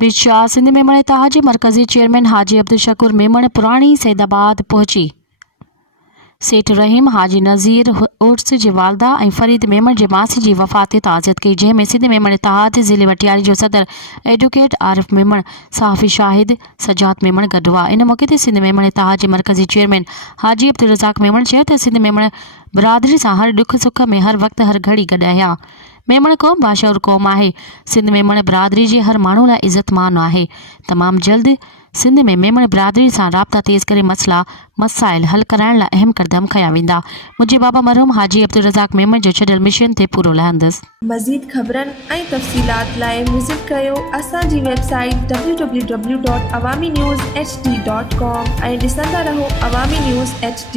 बिछा सिंध मेमण इतिहाद जे मरकज़ी चेयरमैन हाजी अब्दुल शकूर मेमण पुराणी सैदाबाद पहुची। सेठ रहीम हाजी नज़ीर उर्स जी वालदा ऐं फरीद मेमण जे मासी जी वफ़ात ते ताज़ियत कई, जंहिंमें सिंध मेमण इतिहाद ज़िले वटियारी जो सदर एडवोकेट आरिफ मेमण, सहाफ़ी शाहिद सजाद मेमण गॾु हुआ। इन मौक़े ते सिंध मेमण इतिहाद जे मरकज़ी चेयरमैन हाजी अब्दुल रज़ाक मेमण चयो त सिंध मेमण बिरादरी सां हर ॾुख सुख में हर वक़्तु हर घड़ी गॾु आहियां। मेमण क़ौम बाशऊर क़ौम आहे। सिंध मेमण बिरादरी जे हर माण्हू लाइ इज़त मान आहे। तमामु जल्द सिंध में मेमण बिरादरी सां राब्ता तेज़ करे मसला मसाइल हल कराइण लाइ अहम क़दम खया वेंदा। मुंहिंजे बाबा मरहूम हाजी अब्दुल रज़ाक मेमण जो छॾियल मिशन ते पूरो लहंदुसि। मज़ीद ख़बरनि ऐं तफ़सीलात लाइ विज़िट कयो असांजी वेबसाइट www.awamiNewsHD.com ऐं ॾिसंदा रहो अवामी न्यूज़ HD।